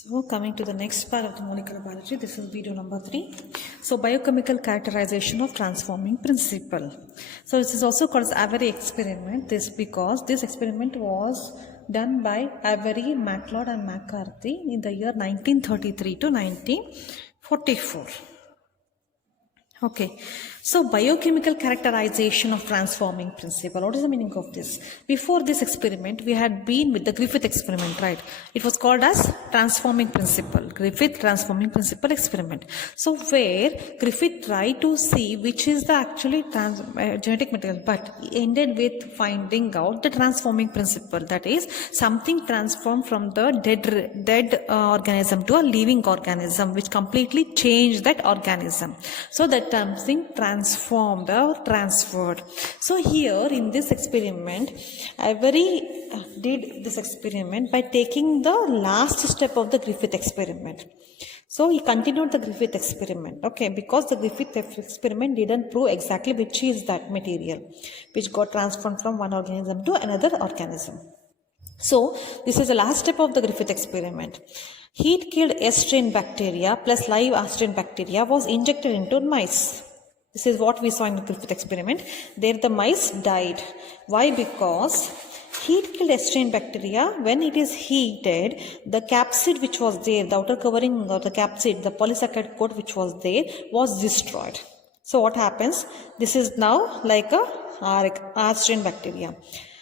So coming to the next part of the molecular biology, this is video number 3. So biochemical characterization of transforming principle. So this is also called as Avery experiment. This because this experiment was done by Avery, MacLeod and McCarthy in the year 1933 to 1944. Okay, so biochemical characterization of transforming principle. What is the meaning of this? Before this experiment, we had been with the Griffith experiment, right? It was called as transforming principle, Griffith transforming principle experiment. So where Griffith tried to see which is the actually genetic material, but ended with finding out the transforming principle. That is something transformed from the dead organism to a living organism, which completely changed that organism. So that something transformed or transferred. So here in this experiment, Avery did this experiment by taking the last step of the Griffith experiment. So he continued the Griffith experiment, okay, because the Griffith experiment didn't prove exactly which is that material which got transformed from one organism to another organism. So this is the last step of the Griffith experiment. Heat-killed S-strain bacteria plus live R-strain bacteria was injected into mice. This is what we saw in the Griffith experiment. There the mice died. Why? Because heat-killed S-strain bacteria, when it is heated, the capsid which was there, the outer covering of the capsid, the polysaccharide coat which was there, was destroyed. So what happens? This is now like a R-strain bacteria.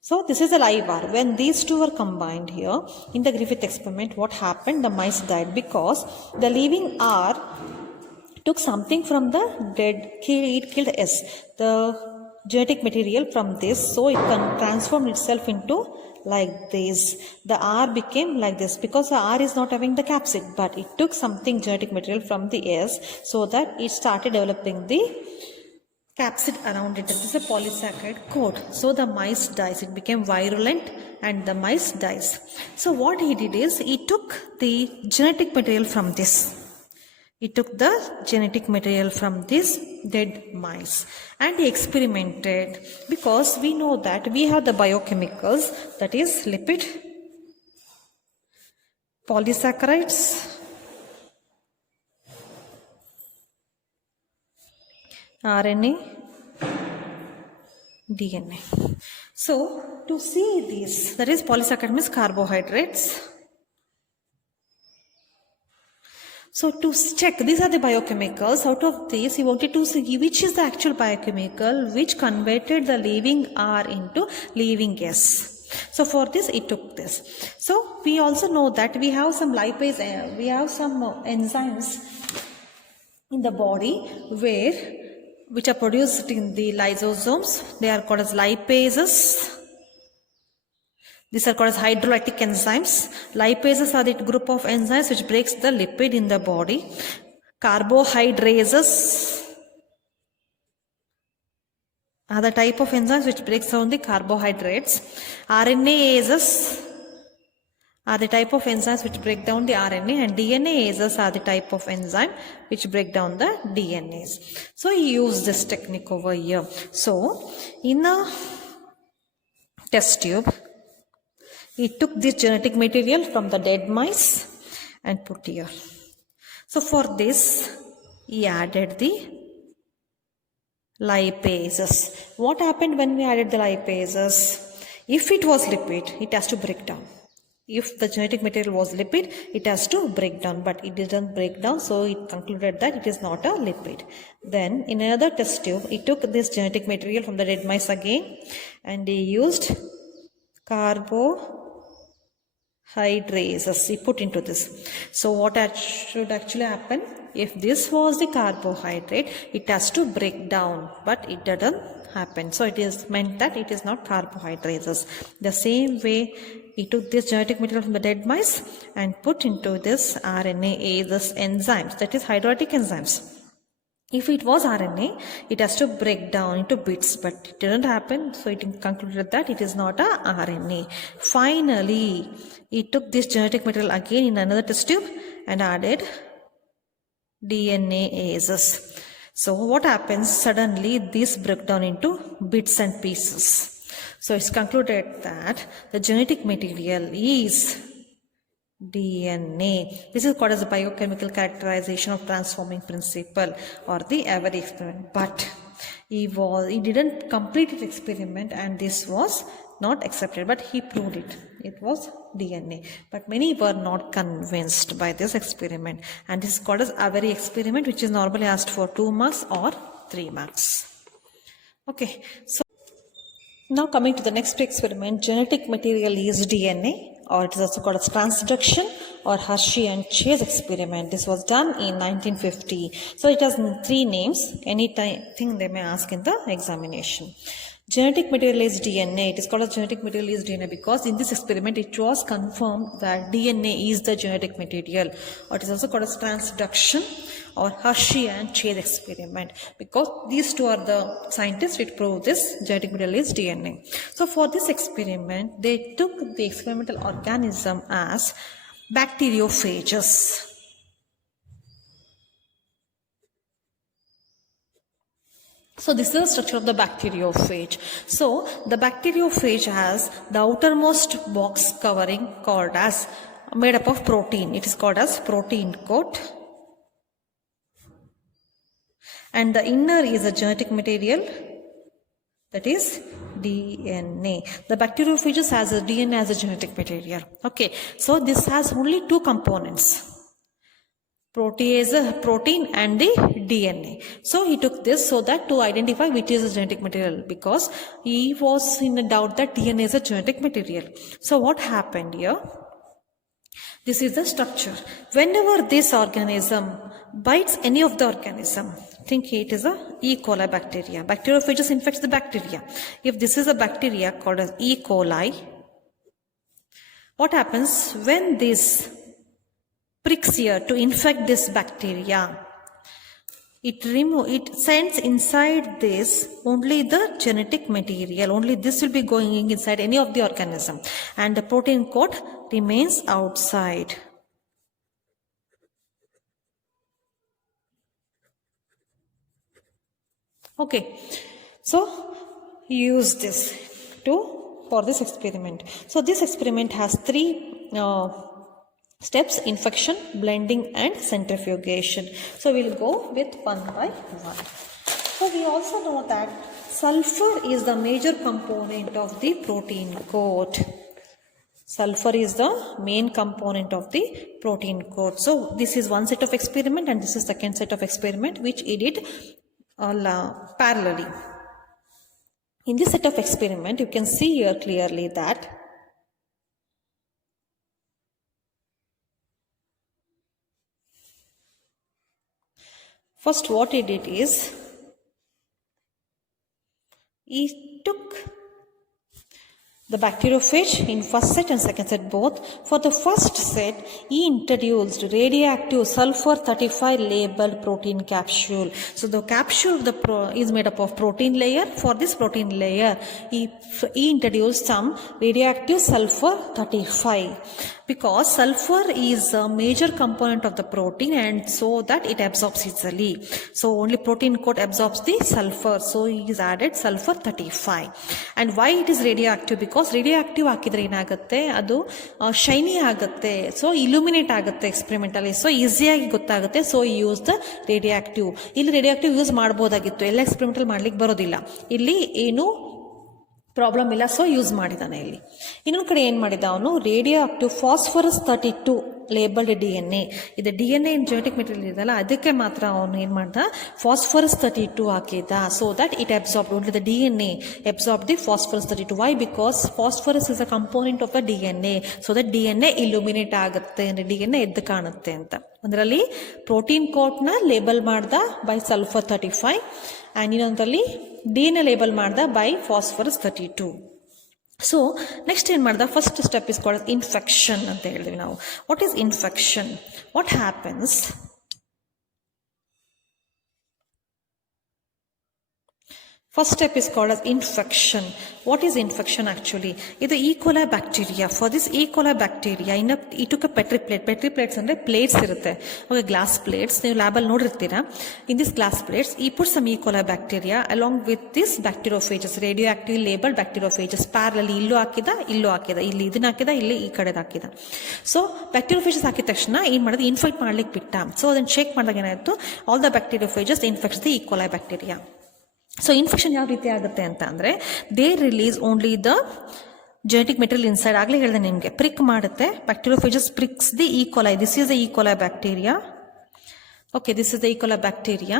So this is a live R. When these two were combined here in the Griffith experiment, what happened? The mice died because the living R took something from the killed S, the genetic material from this. So it transformed itself into like this. The R became like this because the R is not having the capsid, but it took something genetic material from the S so that it started developing the capsid around it. This is a polysaccharide coat. So the mice dies. It became virulent and the mice dies. So what he did is he took the genetic material from this. He took the genetic material from this dead mice and he experimented, because we know that we have the biochemicals, that is lipid, polysaccharides, RNA, DNA. So to see this, that is polysaccharide means carbohydrates. So to check, these are the biochemicals. Out of this, he wanted to see which is the actual biochemical which converted the living R into living S. So for this, it took this. So we also know that we have some lipase, we have some enzymes in the body which are produced in the lysosomes. They are called as lipases. These are called as hydrolytic enzymes. Lipases are the group of enzymes which breaks the lipid in the body. Carbohydrases are the type of enzymes which breaks down the carbohydrates. RNases are the type of enzymes which break down the RNA, and DNases are the type of enzyme which break down the DNAs. So he used this technique over here. So in a test tube, he took this genetic material from the dead mice and put here. So for this, he added the lipases. What happened when we added the lipases? If it was lipid, it has to break down. If the genetic material was lipid, it has to break down, but it didn't break down, so it concluded that it is not a lipid. Then in another test tube, he took this genetic material from the dead mice again and he used carbohydrases. He put into this. So what should actually happen? If this was the carbohydrate, it has to break down, but it didn't happen. So it is meant that it is not carbohydrates. The same way, he took this genetic material from the dead mice and put into this RNA, this enzymes, that is hydrolytic enzymes. If it was RNA, it has to break down into bits, but it didn't happen, so it concluded that it is not a RNA. Finally, he took this genetic material again in another test tube and added DNases. So what happens? Suddenly this broke down into bits and pieces. So it's concluded that the genetic material is DNA. This is called as the biochemical characterization of transforming principle or the Avery experiment. But he didn't complete his experiment and this was not accepted, but he proved it. It was DNA. But many were not convinced by this experiment, and this is called as Avery experiment, which is normally asked for 2 marks or 3 marks. Okay, so now coming to the next experiment, genetic material is DNA, or it is also called as transduction or Hershey and Chase experiment. This was done in 1950. So it has 3 names. Anything they may ask in the examination. Genetic material is DNA. It is called as genetic material is DNA because in this experiment it was confirmed that DNA is the genetic material, or it is also called as transduction or Hershey and Chase experiment because these 2 are the scientists which prove this genetic material is DNA. So for this experiment they took the experimental organism as bacteriophages. So this is the structure of the bacteriophage. So the bacteriophage has the outermost box covering called as made up of protein. It is called as protein coat. And the inner is a genetic material, that is DNA. The bacteriophages has a DNA as a genetic material. Okay, so this has only 2 components. Protease, protein and the DNA. So he took this so that to identify which is a genetic material because he was in a doubt that DNA is a genetic material. So what happened here? This is the structure. Whenever this organism bites any of the organism, think it is a E. coli bacteria. Bacteriophages infects the bacteria. If this is a bacteria called as E. coli, what happens when this pricks here to infect this bacteria? It sends inside this only the genetic material. Only this will be going inside any of the organism, and the protein coat remains outside. Okay, so use this for this experiment. So this experiment has 3 steps: infection, blending and centrifugation. So we'll go with one by one. So we also know that sulfur is the major component of the protein coat. Sulfur is the main component of the protein coat. So this is one set of experiment and this is second set of experiment which he did parallelly. In this set of experiment you can see here clearly that first what he did is he took the bacteriophage in first set and second set both. For the first set, he introduced radioactive sulfur-35 labeled protein capsule. So the capsule is made up of protein layer. For this protein layer, he introduced some radioactive sulfur-35 because sulfur is a major component of the protein and so that it absorbs easily. So only protein coat absorbs the sulfur. So he has added sulfur-35. And why it is radioactive? Because ರೇಡಿಯೋಆಕ್ಟಿವ್ ಹಾಕಿದ್ರೆ ಏನಾಗುತ್ತೆ, ಅದು shiny ಆಗುತ್ತೆ, so illuminate ಆಗುತ್ತೆ experimentally, so ಈಸಿಯಾಗಿ ಗೊತ್ತಾಗುತ್ತೆ. So use the radioactive. ಇಲ್ಲಿ radioactive use ಮಾಡ್ಬೋದಾಗಿತ್ತು, ಎಲ್ಲ experimentally ಮಾಡ್ಲಿಕ್ಕೆ ಬರೋದಿಲ್ಲ, ಇಲ್ಲಿ ಏನು ಪ್ರಾಬ್ಲಮ್ ಇಲ್ಲ, ಸೊ ಯೂಸ್ ಮಾಡಿದ್ದಾನೆ. ಇಲ್ಲಿ ಇನ್ನೊಂದು ಕಡೆ ಏನು ಮಾಡಿದ ಅವನು, radio active phosphorus 32 labelled DNA. ಇದು DNA ಇನ್ ಜೆನೆಟಿಕ್ ಮೆಟೀರಿಯಲ್ ಇದೆಲ್ಲ, ಅದಕ್ಕೆ ಮಾತ್ರ ಅವನು ಏನು ಮಾಡ್ದ, ಫಾಸ್ಫರಸ್ 32 ಹಾಕಿದ. So that it absorb only the DNA absorb the phosphorus 32. Why? Because phosphorus is a component of the DNA. So that DNA illuminate ಆಗುತ್ತೆ, ಅಂದರೆ DNA ಎದ್ದು ಕಾಣುತ್ತೆ ಅಂತ. ಅದರಲ್ಲಿ ಪ್ರೋಟೀನ್ ಕೋಟ್ನ ಲೇಬಲ್ ಮಾಡ್ದ ಬೈ ಸಲ್ಫರ್ 35 ಆ್ಯಂಡ್ ಇನ್ನೊಂದರಲ್ಲಿ DNA ಲೇಬಲ್ ಮಾಡ್ದ ಬೈ ಫಾಸ್ಫರಸ್ 32. ಸೊ ನೆಕ್ಸ್ಟ್ ಏನು ಮಾಡ್ದ, first step is called infection ಅಂತ ಹೇಳಿದ್ವಿ ನಾವು. What is infection? What happens, First step is called as infection. What is infection actually? ಇದು E. coli bacteria. For this E. coli bacteria, he took a Petri plate. Petri plates ಅಂದ್ರೆ plates ಇರುತ್ತೆ. Okay, glass plates. ನೀವು ಲ್ಯಾಬಲ್ಲಿ ನೋಡಿರ್ತೀರಾ. In this glass plates, he put some E. coli bacteria along with this bacteriophages, radioactive labeled bacteriophages. Parallel ಇಲ್ಲೂ ಹಾಕಿದ, ಇಲ್ಲಿ ಇದನ್ನ ಹಾಕಿದ, ಇಲ್ಲಿ ಈ ಕಡೆದು ಹಾಕಿದ. ಸೊ bacteriophages ಹಾಕಿದ ತಕ್ಷಣ ಏನ್ ಮಾಡೋದು, ಇನ್ಫೆಕ್ಟ್ ಮಾಡ್ಲಿಕ್ಕೆ ಬಿಟ್ಟ. ಸೊ ಅದನ್ನ ಚೆಕ್ ಮಾಡಿದಾಗ ಏನಾಯ್ತು, all the bacteriophages infects the E. coli bacteria. So infection ಯಾವ ರೀತಿ ಆಗುತ್ತೆ ಅಂತ ಅಂದರೆ, they release only the genetic material inside. ಆಗಲೇ ಹೇಳಿದೆ ನಿಮಗೆ, ಪ್ರಿಕ್ ಮಾಡುತ್ತೆ. Bacteriophages pricks the E. coli. This is the E. coli bacteria. Okay, this is the E. coli bacteria.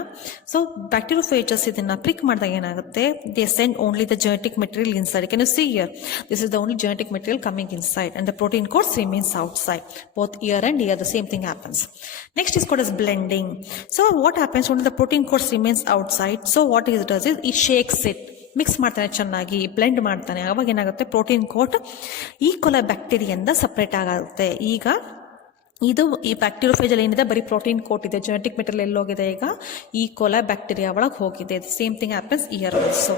So bacteriophages ಇದನ್ನ ಪ್ರಿಕ್ ಮಾಡಿದಾಗ ಏನಾಗುತ್ತೆ, they send only the genetic material inside. Can you see here, this is the only genetic material coming inside and the protein codes remains outside. Both year and year the same thing happens. Next is called as blending. So what happens when the protein codes remains outside? So what it does is it shakes it. Mix ಮಾಡ್ತಾನೆ, ಚೆನ್ನಾಗಿ blend ಮಾಡ್ತಾನೆ. ಅವಾಗ ಏನಾಗುತ್ತೆ, protein coat E. coli ಬ್ಯಾಕ್ಟೀರಿಯಿಂದ separate ಆಗುತ್ತೆ. ಈಗ ಇದು ಈ ಬ್ಯಾಕ್ಟೀರಿಯೋಫೇಜಲ್ಲಿ ಏನಿದೆ, ಬರೀ ಪ್ರೋಟೀನ್ ಕೋಟ್ ಇದೆ, ಜೆನೆಟಿಕ್ ಮೆಟೀರಿಯಲ್ ಎಲ್ಲೋಗಿದೆ, ಈಗ E. coli ಬ್ಯಾಕ್ಟೀರಿಯಾ ಒಳಗೆ ಹೋಗಿದೆ. Same thing happens here also.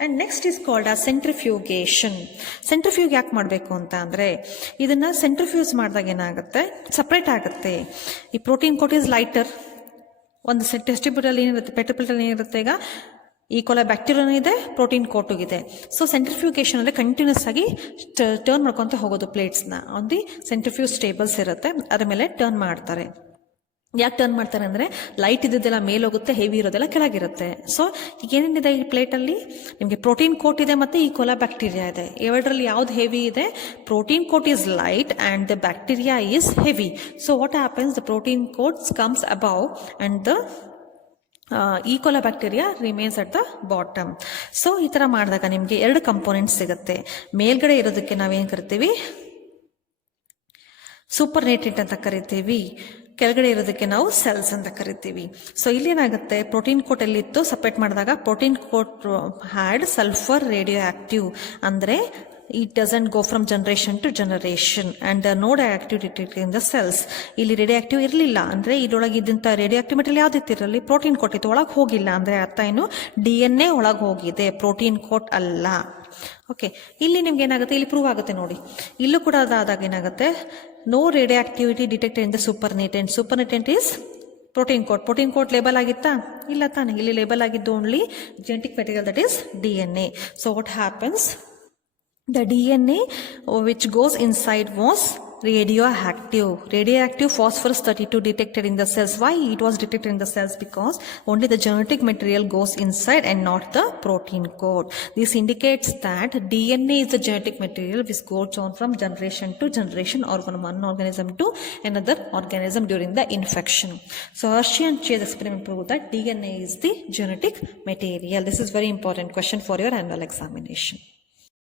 And next is called a centrifugation. ಸೆಂಟ್ರಿಫ್ಯೂಗ್ ಯಾಕೆ ಮಾಡಬೇಕು ಅಂತ ಅಂದರೆ, ಇದನ್ನು ಸೆಂಟ್ರಿಫ್ಯೂಸ್ ಮಾಡಿದಾಗ ಏನಾಗುತ್ತೆ, ಸಪ್ರೇಟ್ ಆಗುತ್ತೆ. ಈ ಪ್ರೋಟೀನ್ ಕೋಟ್ ಈಸ್ ಲೈಟರ್. ಒಂದು ಟೆಸ್ಟಿಬ್ಯೂಟಲ್ಲಿ ಏನಿರುತ್ತೆ, ಪೆಟ್ರಿಪ್ಯೂಟಲ್ಲಿ ಏನಿರುತ್ತೆ, ಈಗ E. coli ಬ್ಯಾಕ್ಟೀರಿಯಾನೂ ಇದೆ, ಪ್ರೋಟೀನ್ ಕೋಟು ಇದೆ. ಸೊ ಸೆಂಟ್ರಿಫ್ಯೂಗೇಷನ್ ಅಂದರೆ ಕಂಟಿನ್ಯೂಸ್ ಆಗಿ ಟರ್ನ್ ಮಾಡ್ಕೊತ ಹೋಗೋದು ಪ್ಲೇಟ್ಸ್ನ. ಆನ್ ದಿ ಸೆಂಟ್ರಿಫ್ಯೂಸ್ ಟೇಬಲ್ಸ್ ಇರುತ್ತೆ, ಅದ್ರ ಮೇಲೆ ಟರ್ನ್ ಮಾಡ್ತಾರೆ. ಯಾಕೆ ಟರ್ನ್ ಮಾಡ್ತಾರೆ ಅಂದರೆ, ಲೈಟ್ ಇದ್ದದೆಲ್ಲ ಮೇಲೆ ಹೋಗುತ್ತೆ, ಹೆವಿ ಇರೋದೆಲ್ಲ ಕೆಳಗಿರುತ್ತೆ. ಸೊ ಈಗ ಏನೇನಿದೆ ಈ ಪ್ಲೇಟಲ್ಲಿ, ನಿಮಗೆ ಪ್ರೋಟೀನ್ ಕೋಟ್ ಇದೆ ಮತ್ತು E. coli ಬ್ಯಾಕ್ಟೀರಿಯಾ ಇದೆ. ಎರಡರಲ್ಲಿ ಯಾವ್ದು ಹೆವಿ ಇದೆ, protein coat is light and the bacteria is heavy. So what happens, the protein coats comes above and the E. coli bacteria remains at the bottom. So ಈ ಥರ ಮಾಡಿದಾಗ ನಿಮಗೆ ಎರಡು components ಸಿಗುತ್ತೆ. ಮೇಲ್ಗಡೆ ಇರೋದಕ್ಕೆ ನಾವೇನು ಕರಿತೀವಿ, ಸೂಪರ್ ನೇಟೆಂಟ್ ಅಂತ ಕರಿತೀವಿ. ಕೆಳಗಡೆ ಇರೋದಕ್ಕೆ ನಾವು ಸೆಲ್ಸ್ ಅಂತ ಕರಿತೀವಿ. ಸೊ ಇಲ್ಲೇನಾಗುತ್ತೆ, ಪ್ರೋಟೀನ್ ಕೋಟ್ ಎಲ್ಲಿತ್ತು ಸಪ್ರೇಟ್ ಮಾಡಿದಾಗ, protein coat had sulphur radio active, ಅಂದರೆ it doesn't go from generation to generation and there are no radioactivity in the cells. ಇಲ್ಲಿ ರೇಡಿಯೋಆಕ್ಟಿವ್ ಇರಲಿಲ್ಲ ಅಂದರೆ, ಇದರೊಳಗೆ ಇದ್ದಂಥ ರೇಡಿಯೋಆಕ್ಟಿವ್ ಮೆಟೀರಿಯಲ್ ಯಾವುದಿತ್ತಿರಲಿ, ಪ್ರೋಟೀನ್ ಕೋಟ್ ಇತ್ತು, ಒಳಗೆ ಹೋಗಿಲ್ಲ ಅಂದರೆ ಅರ್ಥ ಏನು, DNA ಒಳಗೆ ಹೋಗಿದೆ, ಪ್ರೋಟೀನ್ ಕೋಟ್ ಅಲ್ಲ. ಓಕೆ, ಇಲ್ಲಿ ನಿಮ್ಗೆ ಏನಾಗುತ್ತೆ, ಇಲ್ಲಿ ಪ್ರೂವ್ ಆಗುತ್ತೆ ನೋಡಿ. ಇಲ್ಲೂ ಕೂಡ ಅದಾದಾಗ ಏನಾಗುತ್ತೆ, no radioactivity detected in the supernatant. Supernatant is protein coat. Protein coat label ಆಗಿತ್ತಾ, ಇಲ್ಲ ತಾನೆ. ಇಲ್ಲಿ ಲೇಬಲ್ ಆಗಿದ್ದು only genetic material, that is DNA. So what happens, the DNA which goes inside was radioactive. Radioactive phosphorus 32 detected in the cells. Why it was detected in the cells? Because only the genetic material goes inside and not the protein code. This indicates that DNA is the genetic material which goes on from generation to generation or from one organism to another organism during the infection. So Hershey and Chase experiment proved that DNA is the genetic material. This is very important question for your annual examination.